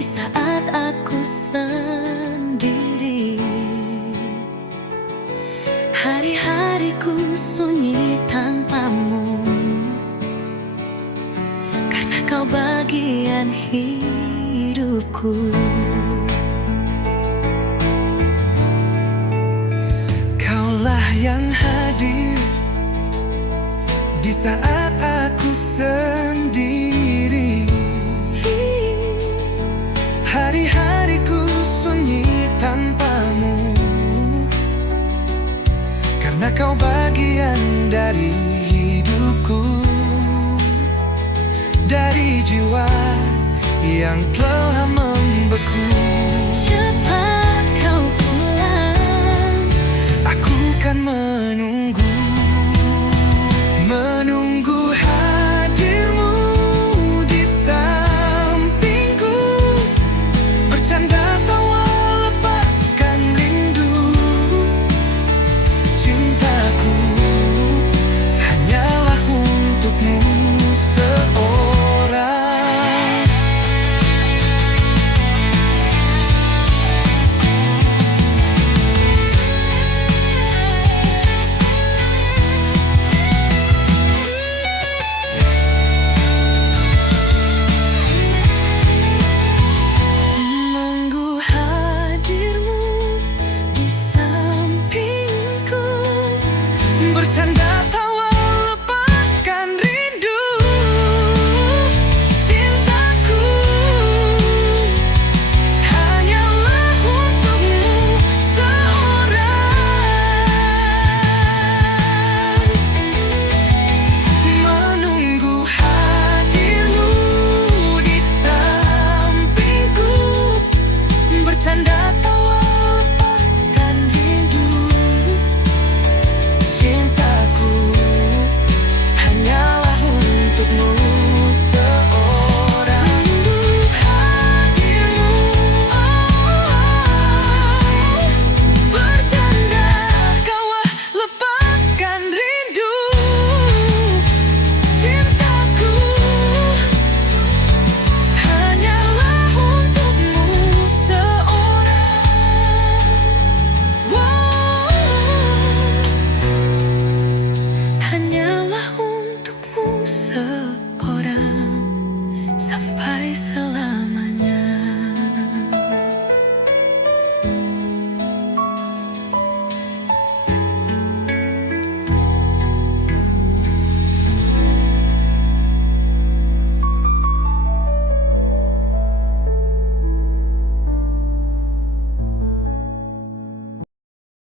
di saat aku sendiri. Hari-hariku sunyi tanpamu, karena kau bagian hidupku. Kaulah yang hadir di saat aku sendiri. Hari-hariku sunyi tanpamu, karena kau bagian dari hidupku. Dari jiwa yang telah membeku, Cepat kau pulang, aku kan menunggu.